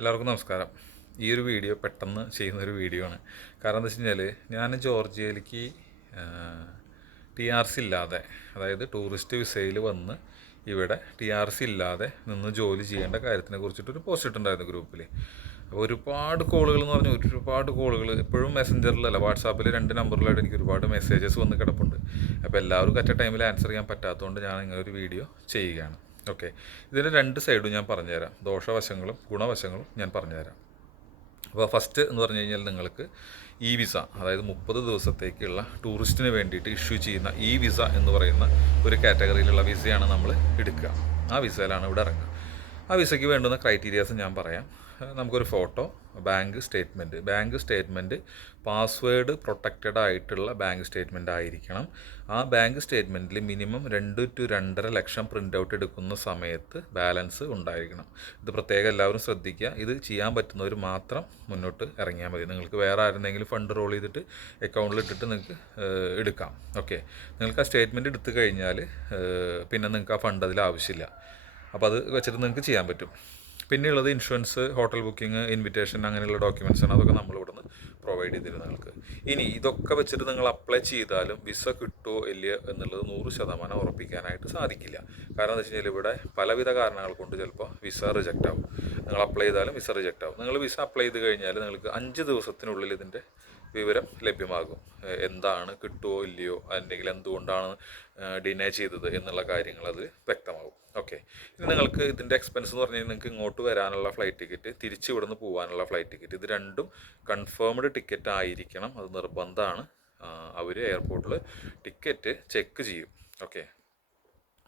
എല്ലാവർക്കും നമസ്കാരം. ഈ ഒരു വീഡിയോ പെട്ടെന്ന് ചെയ്യുന്നൊരു വീഡിയോ ആണ്. കാരണം എന്താ വെച്ച് കഴിഞ്ഞാൽ ഞാൻ ജോർജിയയിലേക്ക് TRC ഇല്ലാതെ, അതായത് ടൂറിസ്റ്റ് വിസയിൽ വന്ന് ഇവിടെ TRC ഇല്ലാതെ നിന്ന് ജോലി ചെയ്യേണ്ട കാര്യത്തിനെ കുറിച്ചിട്ടൊരു പോസ്റ്റ് ഇട്ടുണ്ടായിരുന്നു ഗ്രൂപ്പിൽ. അപ്പോൾ ഒരുപാട് കോളുകൾ എന്ന് പറഞ്ഞാൽ ഒരുപാട് കോളുകൾ ഇപ്പോഴും മെസ്സഞ്ചറിലല്ല, വാട്സാപ്പിൽ 2 നമ്പറിലായിട്ട് എനിക്ക് ഒരുപാട് മെസ്സേജസ് വന്ന് കിടപ്പുണ്ട്. അപ്പോൾ എല്ലാവർക്കും അറ്റ് ടൈമിൽ ആൻസർ ചെയ്യാൻ പറ്റാത്തതുകൊണ്ട് ഞാൻ ഇങ്ങനെ ഒരു വീഡിയോ ചെയ്യുകയാണ്. ഓക്കെ, ഇതിൻ്റെ 2 സൈഡും ഞാൻ പറഞ്ഞുതരാം. ദോഷവശങ്ങളും ഗുണവശങ്ങളും ഞാൻ പറഞ്ഞുതരാം. അപ്പോൾ ഫസ്റ്റ് എന്ന് പറഞ്ഞു കഴിഞ്ഞാൽ നിങ്ങൾക്ക് വിസ, അതായത് 30 ദിവസത്തേക്കുള്ള ടൂറിസ്റ്റിന് വേണ്ടിയിട്ട് ഇഷ്യൂ ചെയ്യുന്ന വിസ എന്ന് പറയുന്ന ഒരു കാറ്റഗറിയിലുള്ള വിസയാണ് നമ്മൾ എടുക്കുക. ആ വിസയിലാണ് ഇവിടെ ഇറങ്ങുക. ആ വിസയ്ക്ക് വേണ്ടുന്ന ക്രൈറ്റീരിയാസ് ഞാൻ പറയാം. നമുക്കൊരു photo, bank statement password protected ആയിട്ടുള്ള ബാങ്ക് സ്റ്റേറ്റ്മെൻറ്റ് ആയിരിക്കണം. ആ ബാങ്ക് സ്റ്റേറ്റ്മെൻറ്റിൽ മിനിമം 2 to 2.5 ലക്ഷം പ്രിൻ്റ് ഔട്ട് എടുക്കുന്ന സമയത്ത് ബാലൻസ് ഉണ്ടായിരിക്കണം. ഇത് പ്രത്യേകം എല്ലാവരും ശ്രദ്ധിക്കുക. ഇത് ചെയ്യാൻ പറ്റുന്നവർ മാത്രം മുന്നോട്ട് ഇറങ്ങിയാൽ മതി. നിങ്ങൾക്ക് വേറെ ആരുടെയെങ്കിലും ഫണ്ട് റോൾ ചെയ്തിട്ട് അക്കൗണ്ടിൽ ഇട്ടിട്ട് നിങ്ങൾക്ക് എടുക്കാം. ഓക്കെ, നിങ്ങൾക്ക് ആ സ്റ്റേറ്റ്മെൻറ്റ് എടുത്തു കഴിഞ്ഞാൽ പിന്നെ നിങ്ങൾക്ക് ആ ഫണ്ട് അതിൽ ആവശ്യമില്ല. അപ്പോൾ അത് വെച്ചിട്ട് നിങ്ങൾക്ക് ചെയ്യാൻ പറ്റും. പിന്നെയുള്ളത് ഇൻഷുറൻസ്, ഹോട്ടൽ ബുക്കിംഗ്, ഇൻവിറ്റേഷൻ, അങ്ങനെയുള്ള ഡോക്യുമെൻറ്റ്സാണ്. അതൊക്കെ നമ്മൾ ഇവിടുന്ന് പ്രൊവൈഡ് ചെയ്തിരുന്നു നിങ്ങൾക്ക്. ഇനി ഇതൊക്കെ വെച്ചിട്ട് നിങ്ങൾ അപ്ലൈ ചെയ്താലും വിസ കിട്ടുമോ ഇല്ലയോ എന്നുള്ളത് 100% ഉറപ്പിക്കാനായിട്ട് സാധിക്കില്ല. കാരണം എന്താ വെച്ച് കഴിഞ്ഞാൽ ഇവിടെ പലവിധ കാരണങ്ങൾ കൊണ്ട് ചിലപ്പോൾ വിസ റിജക്റ്റ് ആവും. നിങ്ങൾ അപ്ലൈ ചെയ്താലും വിസ റിജക്റ്റ് ആവും. നിങ്ങൾ വിസ അപ്ലൈ ചെയ്ത് കഴിഞ്ഞാൽ നിങ്ങൾക്ക് 5 ദിവസത്തിനുള്ളിൽ ഇതിൻ്റെ വിവരം ലഭ്യമാകും. എന്താണ്, കിട്ടുമോ ഇല്ലയോ, അല്ലെങ്കിൽ എന്തുകൊണ്ടാണ് ഡിനേ ചെയ്തത് എന്നുള്ള കാര്യങ്ങൾ അത് വ്യക്തമാകും. ഓക്കെ, ഇനി നിങ്ങൾക്ക് ഇതിൻ്റെ എക്സ്പെൻസ് എന്ന് പറഞ്ഞാൽ നിങ്ങൾക്ക് ഇങ്ങോട്ട് വരാനുള്ള ഫ്ലൈറ്റ് ടിക്കറ്റ്, തിരിച്ച് ഇവിടുന്ന് പോകാനുള്ള ഫ്ലൈറ്റ് ടിക്കറ്റ്, ഇത് രണ്ടും കൺഫേംഡ് ടിക്കറ്റ് ആയിരിക്കണം. അത് നിർബന്ധമാണ്. അവർ എയർപോർട്ടിൽ ടിക്കറ്റ് ചെക്ക് ചെയ്യും. ഓക്കെ,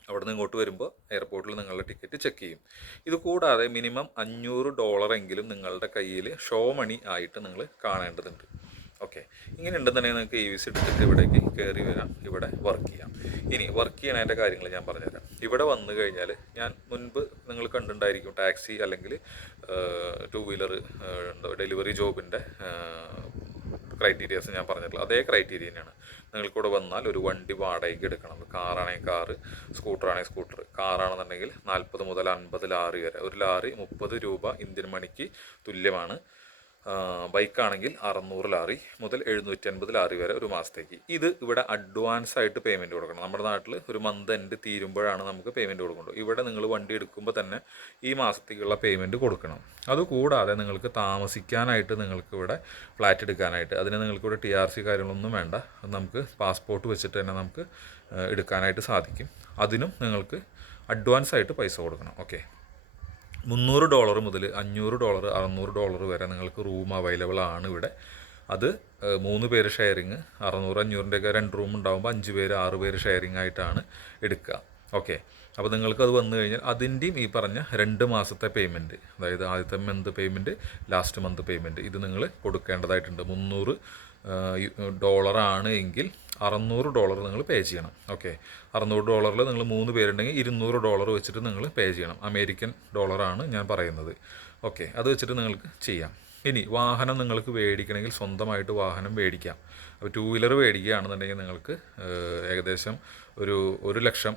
അവിടെ നിന്ന് ഇങ്ങോട്ട് വരുമ്പോൾ എയർപോർട്ടിൽ നിങ്ങളുടെ ടിക്കറ്റ് ചെക്ക് ചെയ്യും. ഇത് കൂടാതെ മിനിമം $500 എങ്കിലും നിങ്ങളുടെ കയ്യിൽ ഷോ മണി ആയിട്ട് നിങ്ങൾ കാണേണ്ടതുണ്ട്. ഓക്കെ, ഇങ്ങനെ ഉണ്ടെന്നുണ്ടെങ്കിൽ നിങ്ങൾക്ക് വിസ എടുത്തിട്ട് ഇവിടേക്ക് കയറി വരാം, ഇവിടെ വർക്ക് ചെയ്യാം. ഇനി വർക്ക് ചെയ്യണതിൻ്റെ കാര്യങ്ങൾ ഞാൻ പറഞ്ഞുതരാം. ഇവിടെ വന്നു കഴിഞ്ഞാൽ ഞാൻ മുൻപ് നിങ്ങൾ കണ്ടിട്ടുണ്ടായിരിക്കും ടാക്സി അല്ലെങ്കിൽ 2 വീലർ ഡെലിവറി ജോബിൻ്റെ ക്രൈറ്റീരിയാസ് ഞാൻ പറഞ്ഞിട്ടുള്ളത് അതേ ക്രൈറ്റീരിയ തന്നെയാണ്. നിങ്ങൾക്കിവിടെ വന്നാൽ ഒരു വണ്ടി വാടകയ്ക്ക് എടുക്കണം. കാറാണെങ്കിൽ കാറ്, സ്കൂട്ടറാണെങ്കിൽ സ്കൂട്ടർ. കാറാണെന്നുണ്ടെങ്കിൽ 40 മുതൽ 50 ലാറി വരെ. ഒരു ലാറി 30 രൂപ ഇന്ത്യൻ മണിക്ക് തുല്യമാണ്. ബൈക്കാണെങ്കിൽ 600 ലാറി മുതൽ 750 ലാറി വരെ ഒരു മാസത്തേക്ക്. ഇത് ഇവിടെ അഡ്വാൻസ് ആയിട്ട് പേയ്മെൻറ്റ് കൊടുക്കണം. നമ്മുടെ നാട്ടിൽ ഒരു മന്ത് എൻഡ് തീരുമ്പോഴാണ് നമുക്ക് പേയ്മെൻറ്റ് കൊടുക്കേണ്ടത്. ഇവിടെ നിങ്ങൾ വണ്ടി എടുക്കുമ്പോൾ തന്നെ ഈ മാസത്തേക്കുള്ള പേയ്മെൻറ്റ് കൊടുക്കണം. അതുകൂടാതെ നിങ്ങൾക്ക് താമസിക്കാനായിട്ട്, നിങ്ങൾക്ക് ഇവിടെ ഫ്ലാറ്റ് എടുക്കാനായിട്ട്, അതിന് നിങ്ങൾക്കിവിടെ TRC കാര്യങ്ങളൊന്നും വേണ്ട. നമുക്ക് പാസ്പോർട്ട് വെച്ചിട്ട് തന്നെ നമുക്ക് എടുക്കാനായിട്ട് സാധിക്കും. അതിനും നിങ്ങൾക്ക് അഡ്വാൻസ് ആയിട്ട് പൈസ കൊടുക്കണം. ഓക്കെ, $300 മുതൽ $500, $600 വരെ നിങ്ങൾക്ക് റൂം അവൈലബിൾ ആണ് ഇവിടെ. അത് 3 പേര് ഷെയറിങ്, 600-500ൻ്റെയൊക്കെ 2 റൂം ഉണ്ടാകുമ്പോൾ 5 പേര് 6 പേര് ഷെയറിങ് ആയിട്ടാണ് എടുക്കുക. ഓക്കെ, അപ്പോൾ നിങ്ങൾക്കത് വന്നു കഴിഞ്ഞാൽ അതിൻ്റെയും ഈ പറഞ്ഞ 2 മാസത്തെ പേയ്മെൻറ്റ്, അതായത് ആദ്യത്തെ month payment, last month payment, ഇത് നിങ്ങൾ കൊടുക്കേണ്ടതായിട്ടുണ്ട്. $300 ആണ് എങ്കിൽ $600 നിങ്ങൾ പേ ചെയ്യണം. ഓക്കെ, $600 നിങ്ങൾ 3 പേരുണ്ടെങ്കിൽ $200 വെച്ചിട്ട് നിങ്ങൾ പേ ചെയ്യണം. അമേരിക്കൻ ഡോളറാണ് ഞാൻ പറയുന്നത്. ഓക്കെ, അത് വെച്ചിട്ട് നിങ്ങൾക്ക് ചെയ്യാം. ഇനി വാഹനം നിങ്ങൾക്ക് മേടിക്കണമെങ്കിൽ സ്വന്തമായിട്ട് വാഹനം മേടിക്കാം. അപ്പോൾ 2 വീലർ മേടിക്കുകയാണെന്നുണ്ടെങ്കിൽ നിങ്ങൾക്ക് ഏകദേശം ഒരു 1 ലക്ഷം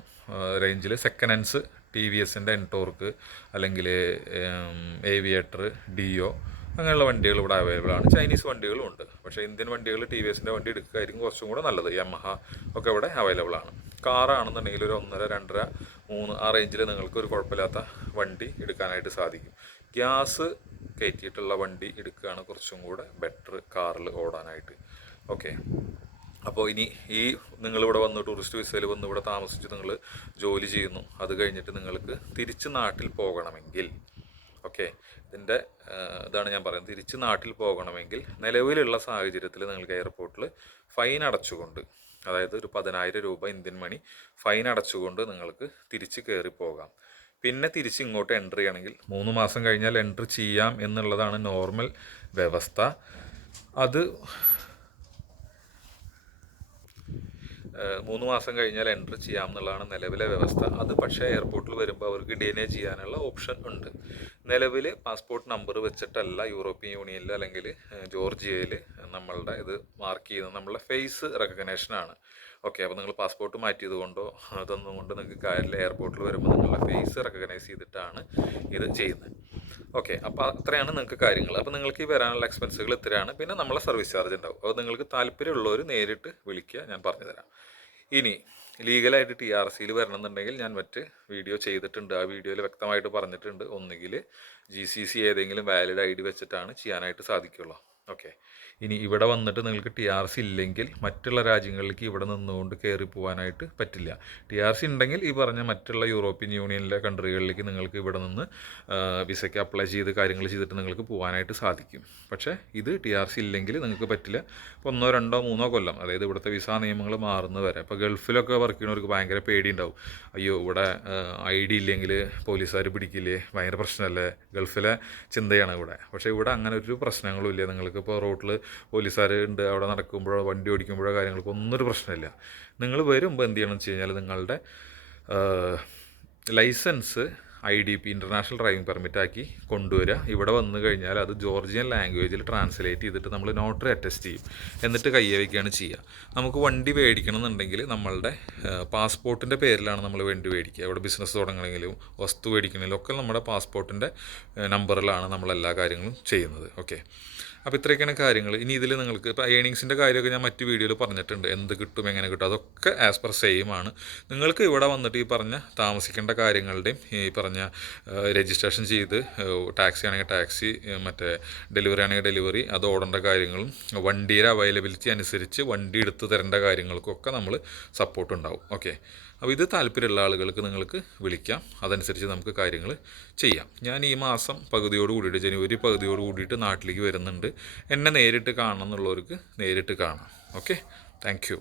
റേഞ്ചിൽ സെക്കൻഡ് ഹാൻഡ്സ് TVSൻ്റെ എൻടോർക്ക് അല്ലെങ്കിൽ ഏവിയേറ്റർ, ഡിയോ അങ്ങനെയുള്ള വണ്ടികൾ ഇവിടെ അവൈലബിൾ ആണ്. ചൈനീസ് വണ്ടികളും ഉണ്ട്. പക്ഷേ ഇന്ത്യൻ വണ്ടികൾ TVSൻ്റെ വണ്ടി എടുക്കുകയായിരിക്കും കുറച്ചും കൂടെ നല്ലത്. യമഹ ഒക്കെ ഇവിടെ അവൈലബിൾ ആണ്. കാറാണെന്നുണ്ടെങ്കിൽ ഒരു 1.5, 2.5, 3 ആ റേഞ്ചിൽ നിങ്ങൾക്ക് ഒരു കുഴപ്പമില്ലാത്ത വണ്ടി എടുക്കാനായിട്ട് സാധിക്കും. ഗ്യാസ് കയറ്റിയിട്ടുള്ള വണ്ടി എടുക്കുകയാണ് കുറച്ചും കൂടെ ബെറ്റർ കാറിൽ ഓടാനായിട്ട്. ഓക്കെ, അപ്പോൾ ഇനി നിങ്ങളിവിടെ വന്ന് ടൂറിസ്റ്റ് വിസയിൽ വന്ന് ഇവിടെ താമസിച്ച് നിങ്ങൾ ജോലി ചെയ്യുന്നു. അത് കഴിഞ്ഞിട്ട് നിങ്ങൾക്ക് തിരിച്ച് നാട്ടിൽ പോകണമെങ്കിൽ, ഓക്കെ, ഇതിൻ്റെ ഇതാണ് ഞാൻ പറയുന്നത്. തിരിച്ച് നാട്ടിൽ പോകണമെങ്കിൽ നിലവിലുള്ള സാഹചര്യത്തിൽ നിങ്ങൾക്ക് എയർപോർട്ടിൽ ഫൈൻ അടച്ചുകൊണ്ട്, അതായത് ഒരു 10,000 രൂപ ഇന്ത്യൻ മണി ഫൈൻ അടച്ചുകൊണ്ട് നിങ്ങൾക്ക് തിരിച്ച് കയറി പോകാം. പിന്നെ തിരിച്ച് ഇങ്ങോട്ട് എൻട്രി ചെയ്യണമെങ്കിൽ 3 മാസം കഴിഞ്ഞാൽ എൻട്രി ചെയ്യാം എന്നുള്ളതാണ് നോർമൽ വ്യവസ്ഥ. അത് 3 മാസം കഴിഞ്ഞാൽ എൻട്രി ചെയ്യാം എന്നുള്ളതാണ് നിലവിലെ വ്യവസ്ഥ. അത് പക്ഷേ എയർപോർട്ടിൽ വരുമ്പോൾ അവർക്ക് ഡിനേ ചെയ്യാനുള്ള ഓപ്ഷൻ ഉണ്ട്. നിലവിൽ പാസ്പോർട്ട് നമ്പർ വെച്ചിട്ടല്ല യൂറോപ്യൻ യൂണിയനിൽ അല്ലെങ്കിൽ ജോർജിയയിൽ നമ്മളുടെ ഇത് മാർക്ക് ചെയ്യുന്നത്, നമ്മളുടെ ഫേസ് റെക്കഗ്നേഷനാണ്. ഓക്കെ, അപ്പോൾ നിങ്ങൾ പാസ്പോർട്ട് മാറ്റിയത് കൊണ്ടോ അതൊന്നും കൊണ്ട് നിങ്ങൾക്ക് കാര്യമില്ല. എയർപോർട്ടിൽ വരുമ്പോൾ നിങ്ങളുടെ ഫേസ് റെക്കഗ്നൈസ് ചെയ്തിട്ടാണ് ഇത് ചെയ്യുന്നത്. ഓക്കെ, അപ്പോൾ അത്രയാണ് നിങ്ങൾക്ക് കാര്യങ്ങൾ. അപ്പോൾ നിങ്ങൾക്ക് ഈ വരാനുള്ള എക്സ്പെൻസുകൾ ഇത്രയാണ്. പിന്നെ നമ്മളെ സർവീസ് ചാർജ് ഉണ്ടാവും. അപ്പോൾ നിങ്ങൾക്ക് താല്പര്യമുള്ളവർ നേരിട്ട് വിളിക്കുക, ഞാൻ പറഞ്ഞു തരാം. ഇനി ലീഗലായിട്ട് TRCയിൽ വരണമെന്നുണ്ടെങ്കിൽ ഞാൻ മറ്റ് വീഡിയോ ചെയ്തിട്ടുണ്ട്. ആ വീഡിയോയിൽ വ്യക്തമായിട്ട് പറഞ്ഞിട്ടുണ്ട്. ഒന്നുകിൽ GCC ഏതെങ്കിലും വാലിഡ് ID വെച്ചിട്ടാണ് ചെയ്യാനായിട്ട് സാധിക്കുള്ളൂ. ഓക്കെ, ഇനി ഇവിടെ വന്നിട്ട് നിങ്ങൾക്ക് TRC ഇല്ലെങ്കിൽ മറ്റുള്ള രാജ്യങ്ങളിലേക്ക് ഇവിടെ നിന്നുകൊണ്ട് കയറി പോകാനായിട്ട് പറ്റില്ല. TRC ഉണ്ടെങ്കിൽ ഈ പറഞ്ഞ മറ്റുള്ള യൂറോപ്യൻ യൂണിയനിലെ കൺട്രികളിലേക്ക് നിങ്ങൾക്ക് ഇവിടെ നിന്ന് വിസയ്ക്ക് അപ്ലൈ ചെയ്ത് കാര്യങ്ങൾ ചെയ്തിട്ട് നിങ്ങൾക്ക് പോകാനായിട്ട് സാധിക്കും. പക്ഷേ ഇത് TRC ഇല്ലെങ്കിൽ നിങ്ങൾക്ക് പറ്റില്ല. ഇപ്പോൾ 1, 2, 3 കൊല്ലം, അതായത് ഇവിടുത്തെ വിസ നിയമങ്ങൾ മാറുന്നത് വരെ. ഇപ്പോൾ ഗൾഫിലൊക്കെ വർക്ക് ചെയ്യുന്നവർക്ക് ഭയങ്കര പേടിയുണ്ടാവും. അയ്യോ, ഇവിടെ ID ഇല്ലെങ്കിൽ പോലീസുകാർ പിടിക്കില്ലേ, ഭയങ്കര പ്രശ്നമല്ലേ, ഗൾഫിലെ ചിന്തയാണ് ഇവിടെ. പക്ഷേ ഇവിടെ അങ്ങനെ ഒരു പ്രശ്നങ്ങളും ഇല്ല. നിങ്ങൾക്കിപ്പോൾ റോട്ടിൽ പോലീസുകാർ ഉണ്ട്, അവിടെ നടക്കുമ്പോഴോ വണ്ടി ഓടിക്കുമ്പോഴോ കാര്യങ്ങൾക്ക് ഒന്നൊരു പ്രശ്നമില്ല. നിങ്ങൾ വരുമ്പോൾ എന്ത് ചെയ്യണമെന്ന് വെച്ച് കഴിഞ്ഞാൽ നിങ്ങളുടെ license IDP international driving permit ആക്കി കൊണ്ടുവരിക. ഇവിടെ വന്നു കഴിഞ്ഞാൽ അത് ജോർജിയൻ ലാംഗ്വേജിൽ ട്രാൻസ്ലേറ്റ് ചെയ്തിട്ട് നമ്മൾ നോട്ടറി അറ്റസ്റ്റ് ചെയ്യും. എന്നിട്ട് കയ്യെ വയ്ക്കുകയാണ് ചെയ്യുക. നമുക്ക് വണ്ടി മേടിക്കണം എന്നുണ്ടെങ്കിൽ നമ്മളുടെ പാസ്പോർട്ടിൻ്റെ പേരിലാണ് നമ്മൾ വണ്ടി മേടിക്കുക. ഇവിടെ ബിസിനസ് തുടങ്ങണമെങ്കിലും വസ്തു മേടിക്കണമെങ്കിലും ഒക്കെ നമ്മുടെ പാസ്പോർട്ടിൻ്റെ നമ്പറിലാണ് നമ്മളെല്ലാ കാര്യങ്ങളും ചെയ്യുന്നത്. ഓക്കെ, അപ്പോൾ ഇത്രയൊക്കെയാണ് കാര്യങ്ങൾ. ഇനി ഇതിൽ നിങ്ങൾക്ക് ഇപ്പോൾ ഏണിങ്സിൻ്റെ കാര്യമൊക്കെ ഞാൻ മറ്റ് വീഡിയോയിൽ പറഞ്ഞിട്ടുണ്ട്. എന്ത് കിട്ടും, എങ്ങനെ കിട്ടും, അതൊക്കെ ആസ് പെർ സെയിം ആണ്. നിങ്ങൾക്ക് ഇവിടെ വന്നിട്ട് ഈ പറഞ്ഞ താമസിക്കേണ്ട കാര്യങ്ങളുടെയും ഈ പറഞ്ഞ രജിസ്ട്രേഷൻ ചെയ്ത് ടാക്സി ആണെങ്കിൽ ടാക്സി, മറ്റേ ഡെലിവറി ആണെങ്കിൽ ഡെലിവറി, അത് ഓടേണ്ട കാര്യങ്ങളും വണ്ടിയുടെ അവൈലബിലിറ്റി അനുസരിച്ച് വണ്ടി എടുത്ത് തരേണ്ട കാര്യങ്ങൾക്കൊക്കെ നമ്മൾ സപ്പോർട്ട് ഉണ്ടാവും. ഓക്കെ, അപ്പോൾ ഇത് താല്പര്യമുള്ള ആളുകൾക്ക് നിങ്ങൾക്ക് വിളിക്കാം. അതനുസരിച്ച് നമുക്ക് കാര്യങ്ങൾ ചെയ്യാം. ഞാൻ ഈ മാസം പകുതിയോട് കൂടിയിട്ട്, ജനുവരി പകുതിയോട് കൂടിയിട്ട് നാട്ടിലേക്ക് വരുന്നുണ്ട്. എന്നെ നേരിട്ട് കാണണം എന്നുള്ളവർക്ക് നേരിട്ട് കാണാം. Okay, thank you.